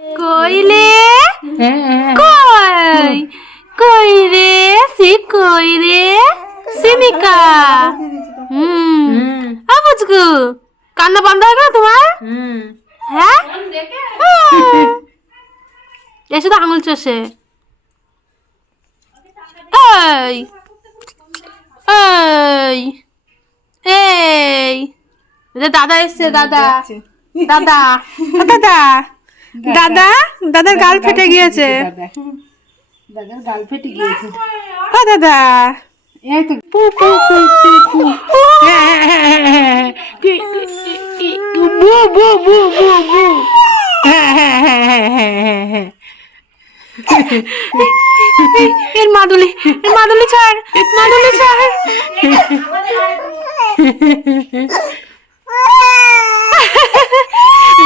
কইলে? হ্যাঁ। কই? কই রে সি কই রে সিমিকা। হুম। হুম আবুজগু কান্না বন্ধ হয়ে গেল তোমার? হ্যাঁ? হ্যাঁ। এসে তো আঙুল চষে। এই। এই। এই। দাদা এসছে দাদা। দাদা। দাদা। দাদা দাদার গাল ফেটে গিয়েছে। দাদার গাল ফেটে গিয়েছে। ও দাদা। পু পু পু হ্যাঁ, বু বু বু বু বু হ্যাঁ হ্যাঁ হ্যাঁ হ্যাঁ হ্যাঁ হ্যাঁ হ্যাঁ এর মাদুলি এর মাদুলি ছাড় মাদুলি ছাড়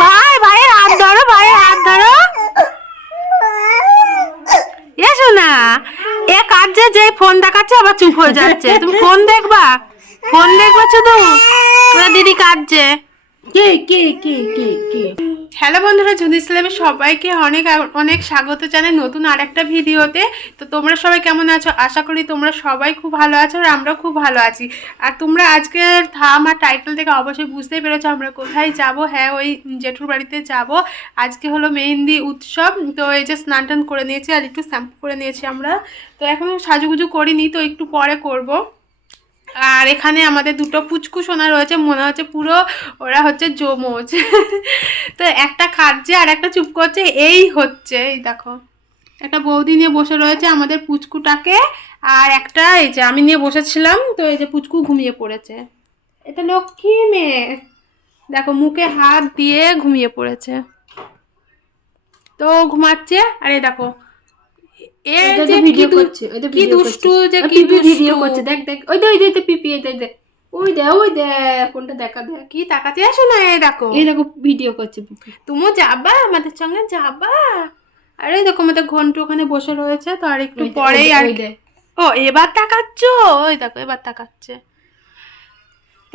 ভাই ভাই হাত ধরো ভাই হাত ধরো এসো না কাজে যে ফোন দেখাচ্ছে আবার চুপ হয়ে যাচ্ছে। তুমি ফোন দেখবা? ফোন দেখবা শুধু? দিদি কাঁদছে। কে কে কে কে কে? হ্যালো বন্ধুরা যদি ইসলামে সবাইকে অনেক অনেক স্বাগত জানাই নতুন আর একটা ভিডিওতে। তো তোমরা সবাই কেমন আছো? আশা করি তোমরা সবাই খুব ভালো আছো আর আমরাও খুব ভালো আছি। আর তোমরা আজকের থাম আর টাইটেল থেকে অবশ্যই বুঝতেই পেরেছ আমরা কোথায় যাব। হ্যাঁ ওই জেঠুর বাড়িতে যাব। আজকে হলো মেহেন্দি উৎসব, তো এই যে স্নান টান করে নিয়েছি আর একটু শ্যাম্পু করে নিয়েছি আমরা। তো এখনও সাজুগুজু করিনি, তো একটু পরে করব। আর এখানে আমাদের দুটো পুচকু সোনা রয়েছে, মনে হচ্ছে পুরো ওরা হচ্ছে জমজ তো একটা খাচ্ছে আর একটা চুপ করছে, এই হচ্ছে, এই দেখো। একটা বৌদি নিয়ে বসে রয়েছে আমাদের পুচকুটাকে আর একটা এই যে আমি নিয়ে বসেছিলাম, তো এই যে পুচকু ঘুমিয়ে পড়েছে। এটা লক্ষ্মী মেয়ে। দেখো, মুখে হাত দিয়ে ঘুমিয়ে পড়েছে। তো ঘুমাচ্ছে, আর এই দেখো এ ওই যে কি করছে কি দুষ্টু যে কি ভিডিও করছে দেখ দেখ ওই দে ওই দে পিপি এই দে ওই দে ওই দে কোনটা দেখা দেখ। কি তাকাতে আসো না এই দেখো। এই দেখো ভিডিও করছে তুমিও যাবা আমাদের সঙ্গে যাবা। আরে দেখো আমাদের ঘন্টু ওখানে বসে রয়েছে তো আর একটু পরেই আর। ও এবার তাকাচ্ছ? ওই দেখো এবার তাকাচ্ছে।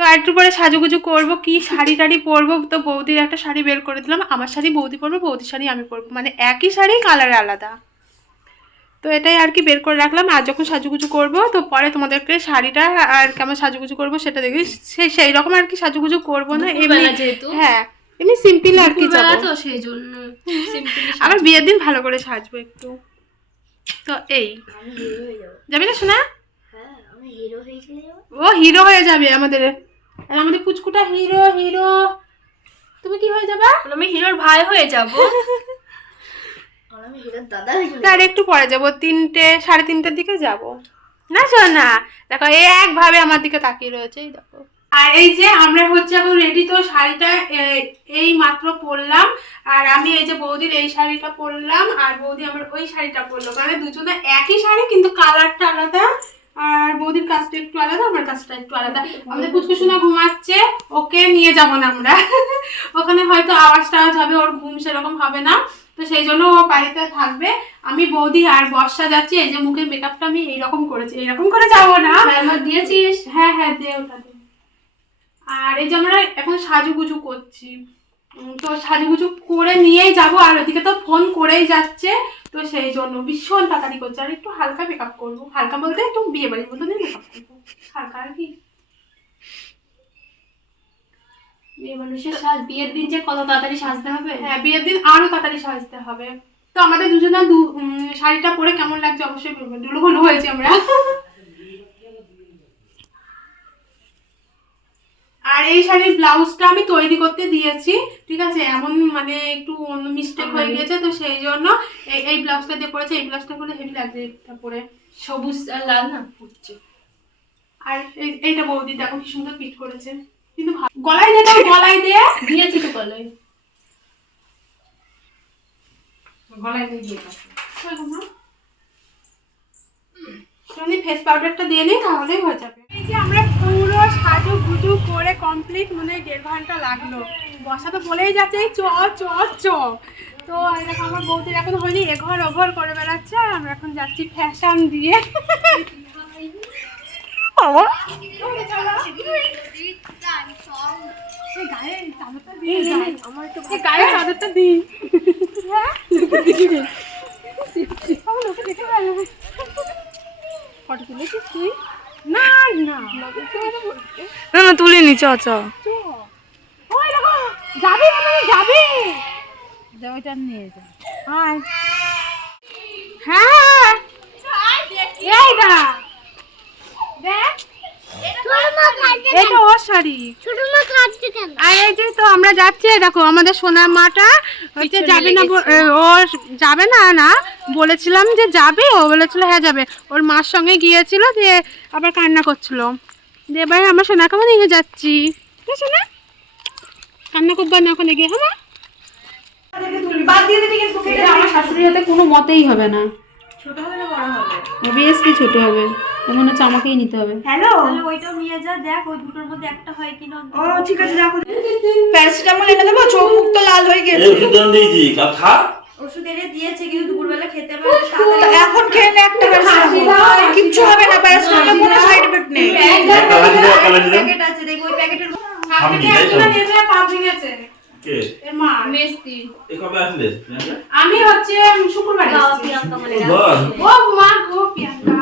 তো আর একটু পরে সাজুগুজু করব কি শাড়ি টাড়ি পরবো তো বৌদির একটা শাড়ি বের করে দিলাম। আমার শাড়ি বৌদি পরবো বৌদির শাড়ি আমি পরবো। মানে একই শাড়ি কালার আলাদা। তো এটাই আর কি বের করে রাখলাম। আর যখন সাজুগুজু করব তো পরে তোমাদেরকে শাড়িটা আর কেমন সাজুগুজু করব সেটা দেখি। সেই সেই রকম আর কি সাজুগুজু করব না এমনি যেহেতু। হ্যাঁ এমনি সিম্পল আর কি যাব। তো সেই জন্য সিম্পলি আবার বিয়ের দিন ভালো করে সাজবো একটু। তো এই। আমি হিরো হয়ে যাব। যাবি না শোনা হ্যাঁ আমি হিরো হয়ে চলে যাব। ও হিরো হয়ে যাবে আমাদের। আমাদের পুচকুটা হিরো হিরো তুমি কি হয়ে যাবা? আমি হিরোর ভাই হয়ে যাব। আর একটু পরে যাব, তিনটে, সাড়ে তিনটের দিকে যাব। না, শোনা দেখো এই একভাবে আমার দিকে তাকিয়ে রয়েছে, এই দেখো। আর এই যে আমরা হচ্ছে এখন রেডি তো শাড়িটা এই মাত্র পরলাম, আর আমি এই যে বৌদির এই শাড়িটা পরলাম, আর বৌদি আমার ওই শাড়িটা পরলো। মানে দুজনে একই শাড়ি, কিন্তু কালারটা আলাদা, আর বৌদির কাজটা একটু আলাদা, আমার কাজটা একটু আলাদা। আমাদের পুচকুসোনা ঘুমাচ্ছে, ওকে নিয়ে যাব না আমরা। ওখানে হয়তো আওয়াজ টাওয়াজ হবে, ওর ঘুম সেরকম হবে না। তো সেই জন্য ও বাড়িতে থাকবে। আমি বৌদি আর বর্ষা যাচ্ছি এই যে মুখের মেকআপটা আমি এইরকম করেছি। এইরকম করে যাব না। আমার দিয়েছিস? হ্যাঁ হ্যাঁ দে ওটা দে। আর এই যে আমরা এখন সাজুগুজু করছি। তো সাজুগুজু করে নিয়েই যাব আর ওদিকে তো ফোন করেই যাচ্ছে। তো সেই জন্য ভীষণ তাড়াতাড়ি করছে। আর একটু হালকা মেকআপ করব। হালকা বলতে একটু বিয়ে বাড়ির মতনই মেকআপ করব। হালকা আর কি। মেয়ে মানুষের সাজ বিয়ের দিন যে কত তাড়াতাড়ি সাজতে হবে। হ্যাঁ বিয়ের দিন আরও তাড়াতাড়ি সাজতে হবে। তো আমাদের দুজনা দু শাড়িটা পরে কেমন লাগছে অবশ্যই বলবেন। দুলু হলু হয়েছে আমরা। আর এই শাড়ির ব্লাউজটা আমি তৈরি করতে দিয়েছি ঠিক আছে? এমন মানে একটু অন্য মিস্টেক হয়ে গিয়েছে তো সেই জন্য এই ব্লাউজটা দিয়ে পরেছে। এই ব্লাউজটা পরে হেভি লাগছে এটা পরে। সবুজ আর লাল না? ফুটছে আর এই এইটা বৌদি দেখো কি সুন্দর পিট করেছে। কিন্তু গলায় দে তো, গলায় দিয়ে দিয়েছি তো কলে গলায় দিয়ে দিয়ে আমি ফেস পাউডারটা দিয়ে নিই তাহলেই হয়ে যাবে। এই যে আমরা পুরো সাজু গুজু করে কমপ্লিট মানে দেড় ঘণ্টা লাগল। বসা তো বলেই যাচ্ছে এই চ চ চ। তো দেখো আমার বৌদির এখন হয়নি এঘর ওঘর করে বেড়াচ্ছে আর আমরা এখন যাচ্ছি ফ্যাশন দিয়ে। বাবা। হ্যাঁ না না। না না তুলিনি চ চ। যাবি মানে যাবি। ওইটা নিয়ে যা। আয় হ্যাঁ। এটা ওর শাড়ি। আর এই যে তো আমরা যাচ্ছি দেখো আমাদের সোনার মাটা হচ্ছে যাবে না ও যাবে না না বলেছিলাম যে যাবে ও বলেছিল হ্যাঁ যাবে। ওর মার সঙ্গে গিয়েছিল দিয়ে আবার কান্না করছিল। দিয়ে এবার আমরা সোনাকে মানে নিয়ে যাচ্ছি। সোনা? কান্না করবার না ওখানে গিয়ে হ্যাঁ আমার শাশুড়ির হাতে কোনো মতেই হবে না। ছোট হবে না বড় হবে। অবভিয়াসলি ছোট হবে। মনে হচ্ছে আমাকেই নিতে হবে। হ্যালো তাহলে ওইটাও নিয়ে যা দেখ ওই দুটোর মধ্যে একটা হয় কিনা ও ঠিক আছে রাখো। প্যারাসিটামল এনে দেবো চোখ মুখ তো লাল হয়ে গেছে। ওষুধ দিয়েছি খা ওষুধ এনে দিয়েছে কিন্তু দুপুরবেলা খেতে পারবে এখন খেয়ে নে একটা প্যারাসিটামল কিচ্ছু হবে না প্যারাসিটামলের কোনো সাইড এফেক্ট নেই। প্যাকেট আছে দেখো ওই প্যাকেটের? পা ভেঙেছে কে? মা মেস্তি এ কবে আসলে? আমি হচ্ছে শুক্রবার এসেছি। ও মা গো প্রিয়াঙ্কা।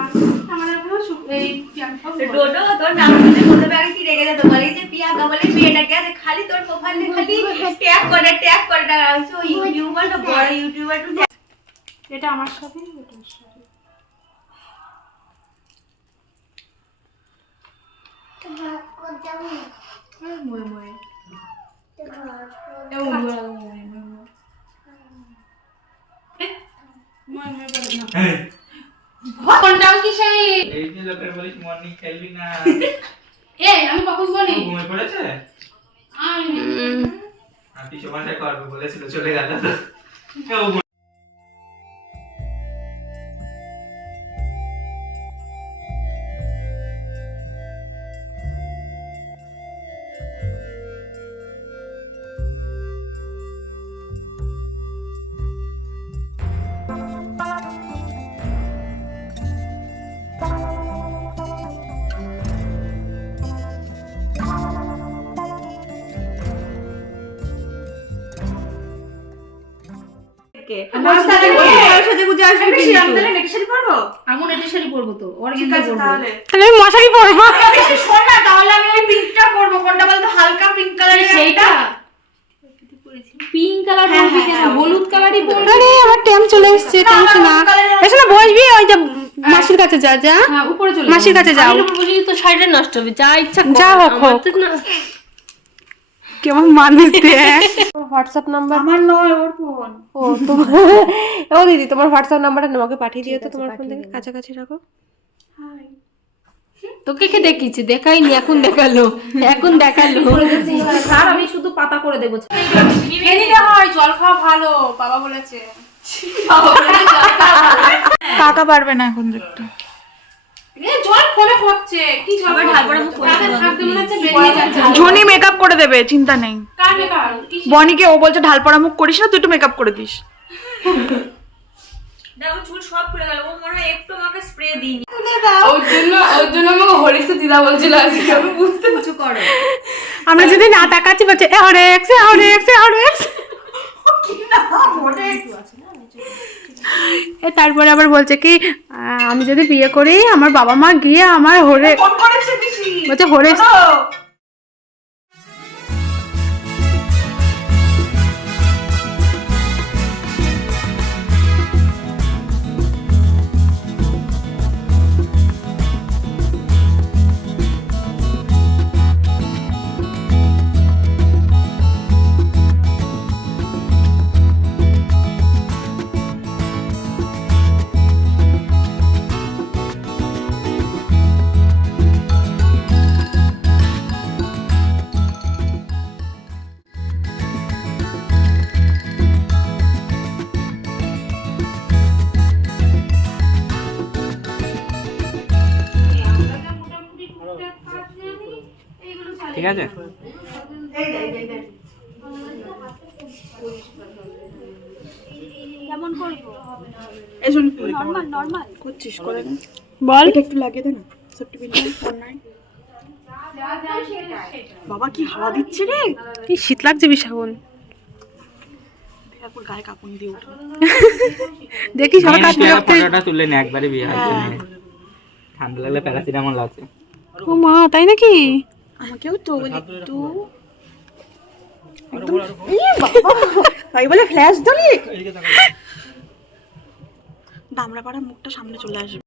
আমাদের ওখানে এই প্রিয়াঙ্কা ডোডো তোর নাম শুনে বলতে পারে কি রেগে যেত বলে যে প্রিয়াঙ্কা বলে মেয়েটাকে আছে খালি তোর প্রোফাইলে খালি ট্যাগ করে ট্যাগ করে টাকা আছে ওই ইউটিউবার তো বড় ইউটিউবার তো এটা আমার সাথে এটা সাথে। কোনটাও কি সেই এই যে লোকের বলিস মর্নিং খেলবি না এ আমি কখন বলি? ঘুমিয়ে পড়েছে? আমি আর পিছু মাসে করবে বলেছিল চলে গেল। তো কেউ আমন এটা শাড়ি পরবো? তো ওর ঠিক তাহলে। তাহলে আমি মশারি পরবো। শোন না তাহলে আমি ওই পিঙ্কটা করব কোনটা বলতো? হালকা পিঙ্ক কালারের সেইটা। পিঙ্ক কালার পরবি কেন? হলুদ কালারই পরবি। আরে আমার টাইম চলে এসেছে টেনশন না এসে না বসবি ওই যে মাসির কাছে যা যা। হ্যাঁ উপরে চলে মাসির কাছে যাও। বলি তো শাড়িটা নষ্ট হবে যা ইচ্ছা যা হোক। না কেমন মানুষ হোয়াটসঅ্যাপ নাম্বার? আমার নয় ওর ফোন। ও তোমার ও দিদি তোমার হোয়াটসঅ্যাপ নাম্বারটা আমাকে পাঠিয়ে দিও তো তোমার ফোন থেকে কাছাকাছি রাখো। তোকে কে দেখিয়েছি? দেখাইনি এখন দেখাল। এখন দেখাল। স্যার আমি শুধু পাতা করে দেবো। হয় জল খাওয়া ভালো বাবা বলেছে। কাকা পারবে না এখন দেখতে এ জল ফলে হচ্ছে কি ঝনি মেকআপ করে দেবে চিন্তা নেই। কার বেকার কি বনিকে ও বলছে ঢাল পড়া মুখ করিস না তুই একটু মেকআপ করে দিস। দেখো চুল সব খুলে গেল। ও মনে হয় একটু আমাকে স্প্রে দিইনি। ওর জন্য ওর জন্য আমাকে হরিষে দিদা বলছিল আজকে আমি বুঝতে কিছু করো। আমরা যদি না তাকাচ্ছি বলছে এ অরেক্স এ এ তারপরে আবার বলছে কি আমি যদি বিয়ে করি আমার বাবা মা গিয়ে আমার হরে বলছে হরে ঠিক আছে? করছিস করে নে। বল। এটা একটু লাগিয়ে দে না। সেফটি পিন অনলাইন বাবা কি হাওয়া দিচ্ছে রে? কি শীত লাগছে বিশাগুন। গায়ে কাপড় দিয়ে উঠবে দেখি সবাই তুলে নে একবারে বিয়ে ঠান্ডা লাগলে প্যারাসিটামল আছে। ও মা তাই নাকি? আমাকেও তো বলি একটু একদম বাবা! তাই বলে ফ্ল্যাশ দিলি দামড়া পাড়া মুখটা সামনে চলে আসবে।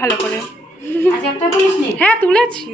ভালো করে। হ্যাঁ তুলেছি।